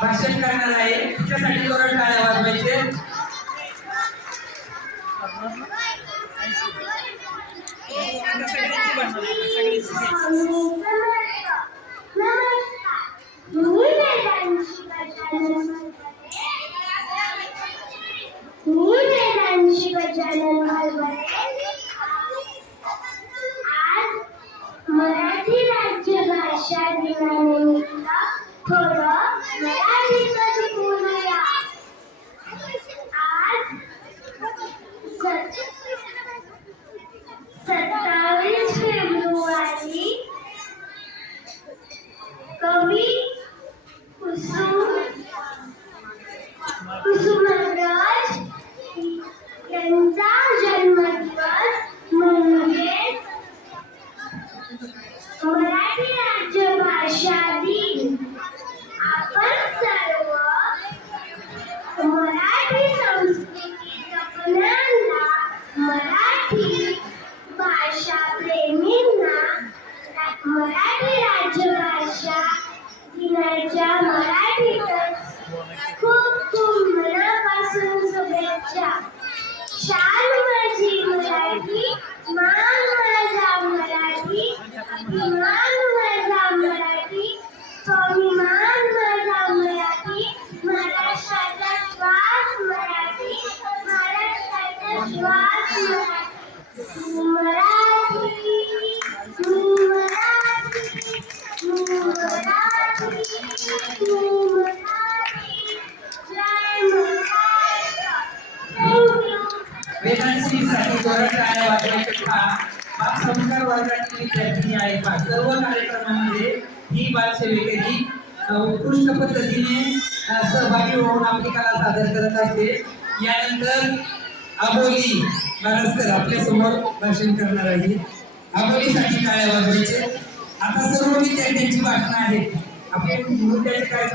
भाषण करणार आहे तिच्यासाठी जोरात टाळ्या वाजवायचे। मराठी राज्य भाषा दिनानिमित्त थोडं मराठीत बोलूया। आज 27 फेब्रुवारी कवी कुसुमाग्रज यांचा जन्मदिवस म्हणजे मराठी राज्य भाषा दिन। आपण सर्व मराठी संस्कृती जपणाऱ्या मराठी भाषा प्रेमींना मराठी राज्य भाषा दिनाच्या मराठीतच खूप खूप मनापासून शुभेच्छा। शान माझी मराठी, मान माझा मराठी, अभिमान माझा मराठी, स्वाभिमान माझा मराठी, महाराष्ट्राचा श्वास मराठी, महाराष्ट्राचा श्वास मराठी। मराठी मी मराठी, मी मराठी, मी मराठी, जय महाराष्ट्र। थँक्यू। वेदांतीसाठी जोरात टाळ्या वाजवायच्या। हा संस्कार वर्गातील विद्यार्थी आहे। सर्व कार्यक्रमांमध्ये ही बालसेविकेची उत्कृष्ट पद्धतीने सहभागी होऊन आपली कला सादर करत असते। यानंतर अबोली बारसकर आपल्या समोर भाषण करणार आहे। अबोलीसाठी टाळ्या वाजवायचे। आता सर्व विद्यार्थ्यांची भाषण आहेत। आपले मुद्द्याचे काय